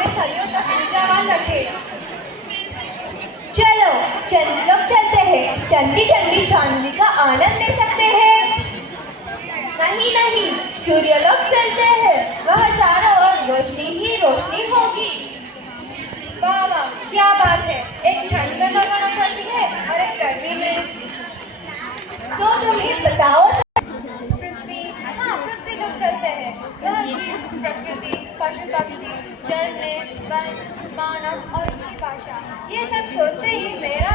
हमें सदियों तक ऊर्जावान रखेगा। चलो लोग चलते हैं, ठंडी ठंडी चांदनी का आनंद ले सकते हैं। नहीं नहीं, सूर्य लोग चलते हैं, वह चारों ओर रोशनी ही रोशनी होगी। वाह वाह, क्या बात है, एक ठंड में लगाना पड़ती है और एक गर्मी में। तो तुम्हें बताओ। पृथ्वी, हाँ पृथ्वी लोग चलते हैं, वह जीव, प्रकृति, पशु पक्षी, जल में वन, मानव और उसकी भाषा, ये सब सोचते ही मेरा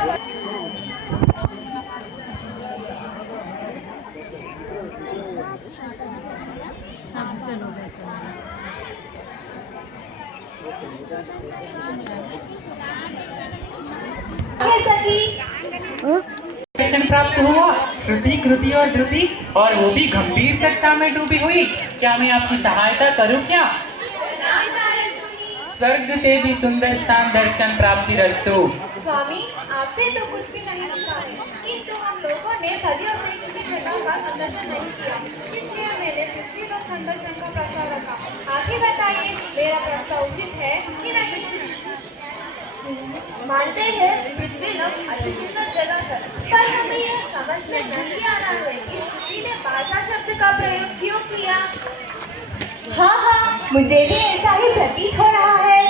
प्राप्त हुआ। श्रुति, कृति और धृति, और वो भी गंभीर चर्चा में डूबी हुई। क्या मैं आपकी सहायता करूं क्या? स्वर्ग से भी सुंदर स्थान दर्शन प्राप्ति रस्तु। स्वामी, आपसे तो कुछ भी नहीं लिखा है, किंतु हम लोगों ने सदियों से किसी घटना का संदर्शन नहीं किया, इसलिए मैंने पृथ्वी पर संदर्शन का प्रस्ताव रखा। आप ही बताइए, मेरा प्रस्ताव उचित है कि नहीं? मानते हैं पृथ्वी लोग अति सुंदर जगह है, पर हमें यह समझ में नहीं आ रहा है कि किसी ने भाषा शब्द का प्रयोग क्यों किया। हाँ हाँ, मुझे भी ऐसा ही प्रतीत हो रहा है।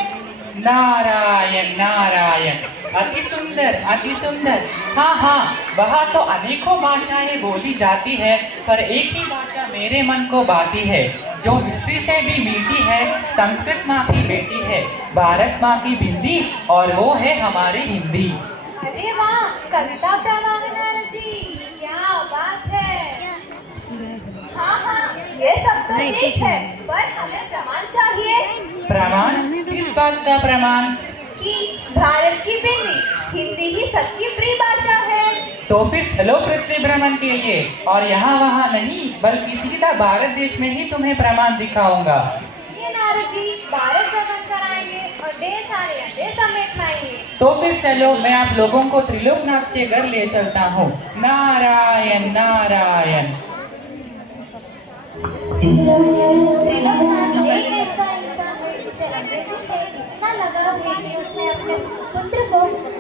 नारायण नारायण, अति सुंदर अति सुंदर। हाँ हाँ, वहाँ तो अनेकों भाषाएं बोली जाती है, पर एक ही भाषा मेरे मन को भाती है, जो हिस्ट्री से भी मीठी है। संस्कृत माँ की बेटी है, भारत माँ की बिंदी, और वो है हमारी हिंदी। अरे वाह, कविता प्रवाहना जी, क्या बात है। हाँ हाँ, ये सब तो ठीक है, पर हमें प्रमाण चाहिए। प्रमाण? किस बात का प्रमाण? कि भारत की बिंदी, हिंदी ही सबकी प्रिय भाषा है। तो फिर चलो पृथ्वी भ्रमण के लिए, और यहाँ वहाँ नहीं, बल्कि सीधा भारत देश में ही तुम्हें प्रमाण दिखाऊंगा। ये नारद जी भारत भ्रमण कराएंगे और ढेर सारे अड्डे समेट लाएंगे। तो फिर चलो, मैं आप लोगों को त्रिलोकनाथ के घर ले चलता हूँ। नारायण नारायण।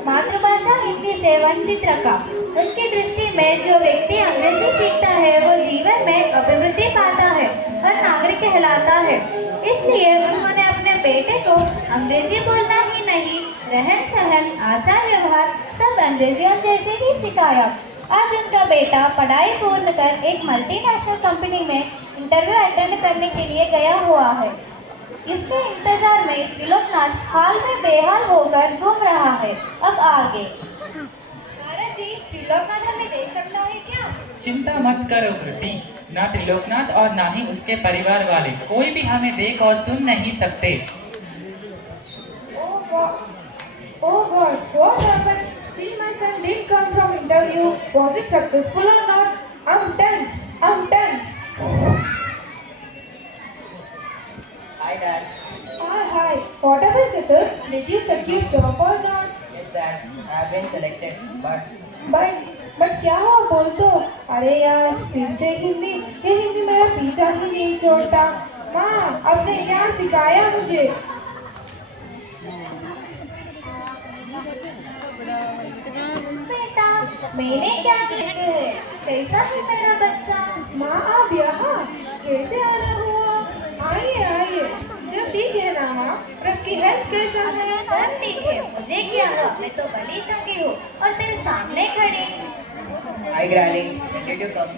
मातृभाषा हिंदी से वंचित रखा। उनकी दृष्टि में जो व्यक्ति अंग्रेजी सीखता है वो जीवन में अभिवृद्धि पाता है और नागरिक कहलाता है। इसलिए उन्होंने अपने बेटे को अंग्रेजी बोलना ही नहीं, रहन सहन, आचार व्यवहार सब अंग्रेजियों जैसे ही सिखाया। आज उनका बेटा पढ़ाई पूर्ण कर एक मल्टीनेशनल कंपनी में इंटरव्यू अटेंड करने के लिए गया हुआ है। इसके इंतजार में त्रिलोकनाथ हाल में बेहाल होकर घूम रहा है। अब आगे। नारद जी, त्रिलोकनाथ हमें देख सकता है क्या? चिंता मत करो कृति, ना त्रिलोकनाथ और ना ही उसके परिवार वाले कोई भी हमें देख और सुन नहीं सकते। Oh God, what happened? See, my son didn't come from interview. Was it successful or not? I'm tense. Hi Dad. Hi. What about Chatur? Did you secure job or not? Yes Dad, I have been selected, But क्या हुआ बोल तो? अरे यार, फिर से हिंदी, ये हिंदी मेरा पीछा ही नहीं छोड़ता। माँ, आपने क्या सिखाया मुझे? बेटा, मैंने क्या किया है? कैसा है मेरा बच्चा? माँ, आप यहाँ कैसे आना हुआ? आइए, जब ठीक है ना माँ, आपकी हेल्थ कैसा है? सब ठीक है, मुझे क्या हुआ? मैं तो बड़ी चंगी हूँ और तेरे सामने खड़ी। Hi Granny, did you come?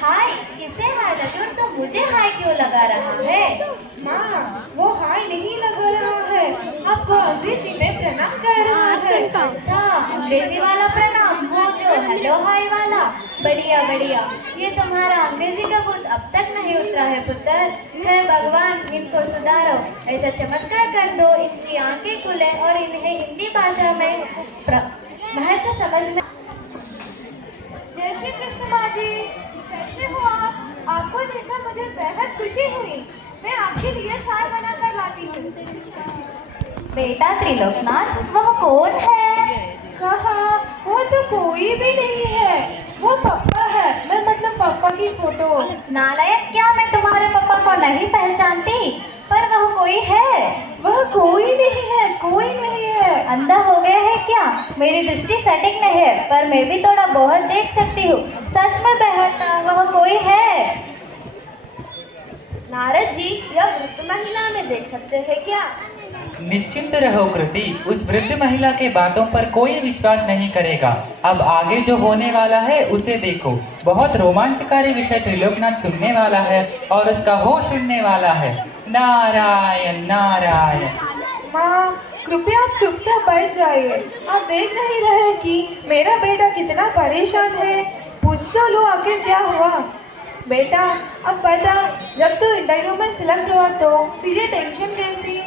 हाय, किसे हाय लगे तो मुझे हाय क्यों लगा रहा है? माँ, वो हाय नहीं लगा रहा है, आपको अंग्रेजी में प्रणाम कर रहा है। अच्छा, अंग्रेजी वाला प्रणाम, वो जो हेलो हाय वाला। बढ़िया बढ़िया, ये तुम्हारा अंग्रेजी का भूत अब तक नहीं उतरा है पुत्र। हे भगवान, इनको सुधारो, ऐसा चमत्कार कर दो इनकी आंखें खुले और इन्हें हिंदी भाषा में महत्व समझ में। जय श्री कृष्ण माँ जी, कैसे हो आप? आपको देखकर मुझे बेहद खुशी हुई। मैं आपके लिए चाय बना कर लाती हूँ। बेटा त्रिलोकनाथ, वह कौन है? कहा, वो तो कोई भी नहीं है, वो पापा है। मैं मतलब पापा की फोटो। नालायक, क्या मैं तुम्हारे पापा को नहीं पहचानती? पर वह कोई है। वह कोई नहीं अंधा हो गया है क्या? मेरी दृष्टि सटीक नहीं है, पर मैं भी थोड़ा बहुत देख सकती हूँ। सच में बहन, वह कोई है? नारद जी, यह वृद्ध महिला में देख सकते हैं क्या? निश्चिंत रहो कृति, उस वृद्ध महिला के बातों पर कोई विश्वास नहीं करेगा। अब आगे जो होने वाला है उसे देखो। बहुत रोमांचकारी विषय त्रिलोकनाथ सुनने वाला है और उसका होश उड़ने वाला है। नारायण नारायण। माँ, कृपया आप चुपचाप बैठ जाइए। आप देख नहीं रहे कि मेरा बेटा कितना परेशान है? पूछ तो लो आखिर क्या हुआ। बेटा, अब बता, जब तू इंटरव्यू में सिलेक्ट हुआ तो तुझे टेंशन कैसी?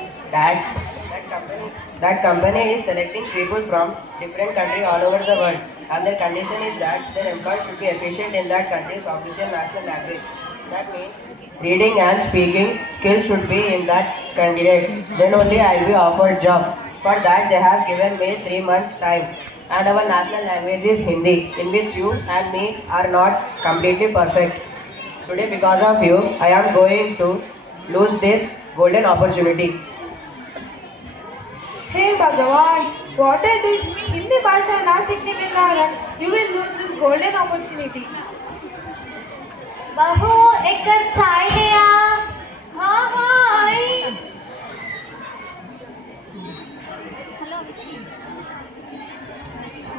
That company is selecting people from different countries all over the world, and their condition is that their employees should be efficient in that country's official national language. That means reading and speaking skills should be in that candidate. Then only I will be offered job. For that they have given me 3 months time, and our national language is Hindi, in which you and me are not completely perfect. Today, because of you, I am going to lose this golden opportunity. हे भगवान, what is this? Hindi भाषा ना सीखने के कारण you will lose this golden opportunity. बहू, एक cup चाय ले आ। हाँ हाँ, आई।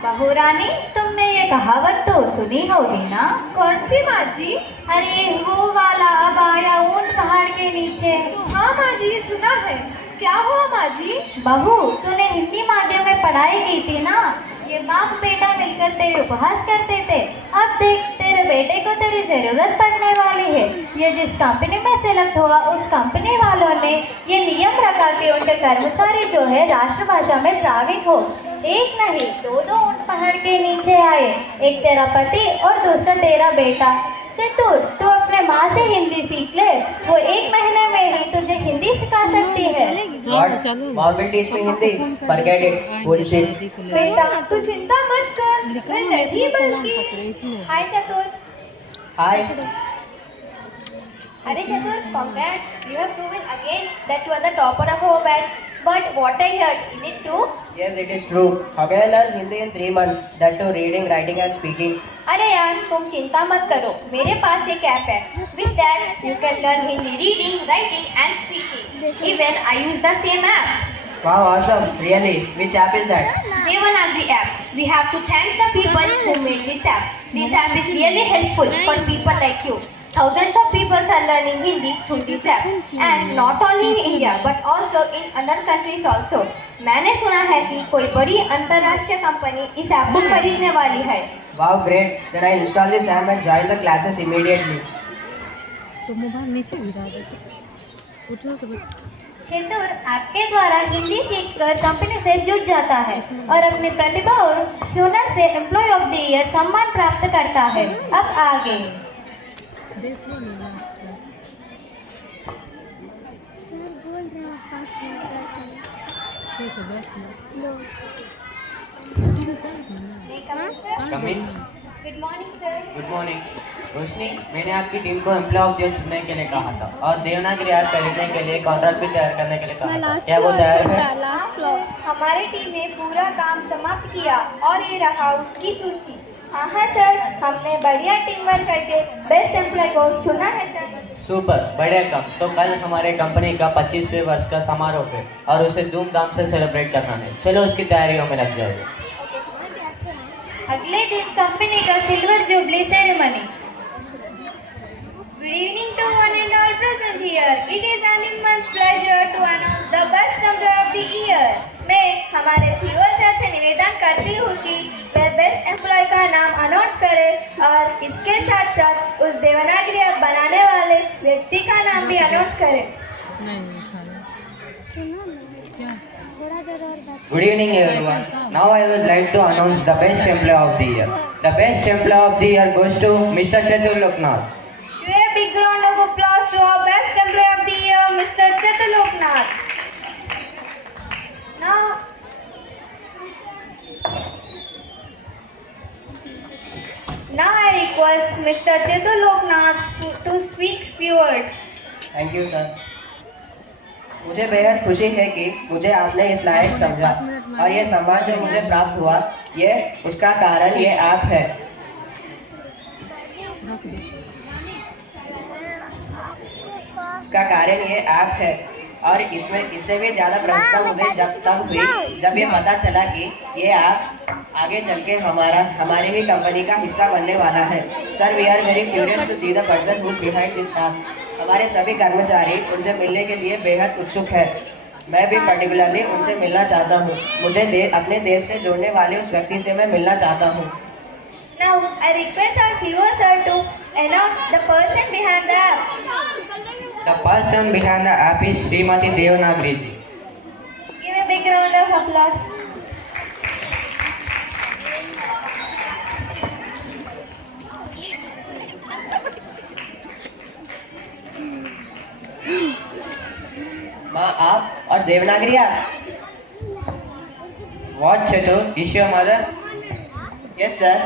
बहू रानी, तुमने ये कहावत तो सुनी होगी ना? कौन सी माँ जी? अरे वो वाला, अब आया ऊंट पहाड़ के नीचे। हाँ माँ जी, सुना है। क्या हुआ माँ जी? बहू, तूने हिंदी माध्यम में पढ़ाई की थी ना? ये बाप बेटा मिलकर तेरे उपहास करते थे। अब देख, तेरे बेटे को तेरी जरूरत पड़ने वाली है। ये जिस कंपनी में सिलेक्ट हुआ, उस कंपनी वालों ने ये नियम रखा कि उनके कर्मचारी जो है राष्ट्रभाषा में प्रावीण हो। एक नहीं, दो ऊंट पहाड़ के नीचे आए। एक तेरा पति और दूसरा तेरा बेटा। चतुर, तू अपने माँ से हिंदी सीख ले। वो 1 महीने में ही तुझे हिंदी सिखा सकती है। What? Mom will teach me Hindi? Forget it. Bullshit. बेटा, तू चिंता मत कर, मैं नहीं बल्कि। हाय चतुर। Hi. अरे चतुर, congrats, you have proven again that you are the topper of our batch. But what I heard, is it true? Yes, it is true. How can I learn Hindi in 3 months? That too reading, writing and speaking. अरे यार, तुम चिंता मत करो, मेरे पास एक app है। With that you can learn Hindi reading, writing and speaking. Even I use the same app. Wow, awesome. Really? Which app is that? Devanagari app. We have to thank the people who made this app. This app is really helpful for people like you. Thousands of people are learning Hindi through this app, and not only in India but also in other countries also. मैंने सुना है कि कोई बड़ी अंतर्राष्ट्रीय company इस app को खरीदने वाली है। Wow, great. Then I install this app and join the classes immediately. तो मोबाइल नीचे गिरा दे, उठो सब। चतुर आपके द्वारा हिंदी सीखकर कंपनी से जुड़ जाता है और अपनी प्रतिभा और हुनर से एम्प्लॉय ऑफ द ईयर सम्मान प्राप्त करता है। अब आगे देख लो मेरा सर बोल रहे हैं 5 मिनट का ठीक है, बैठ लो। Come in. Good morning sir. Good morning. रोशनी, मैंने आपकी टीम को एम्प्लॉय ऑफ द ईयर चुनने के लिए कहा था और देवनागरी ऐप खरीदने के लिए कॉन्ट्रैक्ट भी तैयार करने के लिए कहा था। क्या वो तैयार है? Last floor. हमारी टीम ने पूरा काम समाप्त किया और ये रहा उसकी सूची। हाँ सर, हमने बढ़िया टीम वर्क करके बेस्ट एम्प्लॉय को चुना है सर। सुपर, बढ़िया काम। तो कल हमारे कंपनी का 25वें वर्ष का समारोह है और उसे धूमधाम से सेलिब्रेट करना है। चलो उसकी तैयारियों में लग जाओ। अगले दिन कंपनी का silver jubilee ceremony. Good evening to one and all present here. It is an immense pleasure to announce the best employee of the year. मैं हमारे CEO सर से निवेदन करती हूँ कि वे बेस्ट एम्प्लॉय का नाम अनाउंस करें और इसके साथ साथ उस देवनागरी ऐप बनाने वाले व्यक्ति का नाम भी अनाउंस करें। नहीं उठाया सुनो ना, क्या? थोड़ा देर और बात। Good evening everyone. Now I would like to announce the best employee of the year. The best employee of the year goes to Mr. Chatur Loknath. Give a big round of applause to our best employee of the year, Mr. Chatur Loknath. Now I request Mr. Chatur Loknath to speak few words. Thank you, sir. मुझे बेहद खुशी है कि मुझे आपने इस लायक समझा और ये सम्मान जो मुझे प्राप्त हुआ ये उसका कारण ये आप है। रख दे। उसका कारण ये आप है और इसमें इससे भी ज्यादा प्रसन्नता मुझे तब हुई जब ये पता चला कि ये आप आगे चल के हमारी भी कंपनी का हिस्सा बनने वाला है। Sir, we are very curious to see the person who behind this staff. हमारे सभी कर्मचारी उनसे मिलने के लिए बेहद उत्सुक है। मैं भी पर्टिकुलरली उनसे मिलना चाहता हूँ। मुझे अपने देश से जोड़ने वाले उस व्यक्ति से मैं मिलना चाहता हूँ। Now, I request our CEO sir to announce the person behind the app. The person behind the app is Srimati Devanagari ji. Give a big round of applause. माँ आप और देवनागरी आप? What Chetu? Is your mother? Yes sir.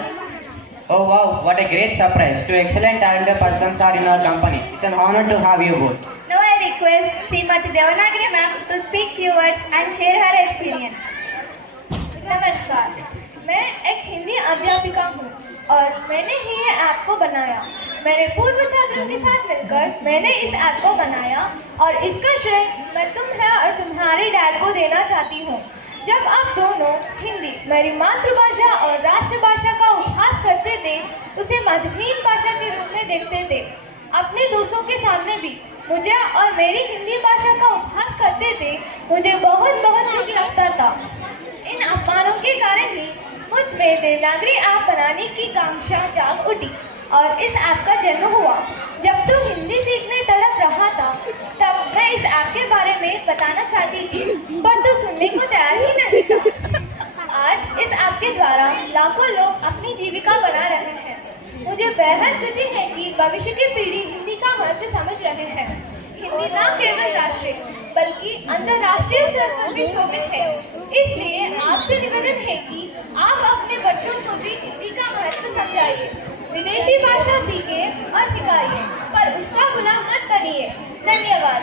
Oh wow, what a great surprise! Two excellent talented persons are in our company. It's an honor to have you both. Now I request Srimati Devanagari ma'am to speak few words and share her experience. नमस्कार, मैं एक हिंदी अध्यापिका हूँ और मैंने ही ये app को बनाया। मेरे पूर्व छात्रों के साथ मिलकर मैंने इस ऐप को बनाया और इसका श्रेय मैं तुम्हें और तुम्हारे डैड को देना चाहती हूँ। जब आप दोनों हिंदी मेरी मातृभाषा और राष्ट्रभाषा का उपहास करते थे, उसे मध्यहीन भाषा के रूप में देखते थे। अपने दोस्तों के सामने भी मुझे और मेरी हिंदी भाषा का उपहास करते थे। मुझे बहुत बहुत दुख लगता था। इन अपमानों के कारण ही मुझ में देवनागरी ऐप बनाने की कांक्षा जाग उठी और इस ऐप का जन्म हुआ। जब तू हिंदी सीखने तड़प रहा था तब मैं इस ऐप के बारे में बताना चाहती थी, पर तू सुनने को तैयार ही नहीं था। आज इस ऐप के द्वारा लाखों लोग अपनी जीविका बना रहे हैं। मुझे बेहद खुशी है कि भविष्य की पीढ़ी हिंदी का महत्व समझ रहे हैं। हिंदी न केवल राष्ट्रीय बल्कि अंतर्राष्ट्रीय स्तर पर भी शोभित है। इसलिए आपसे निवेदन है कि आप अपने बच्चों को भी हिंदी का महत्व समझाइए। विदेशी भाषा सीखे और सिखाइए, पर उसका गुलाम मत बनिए। धन्यवाद।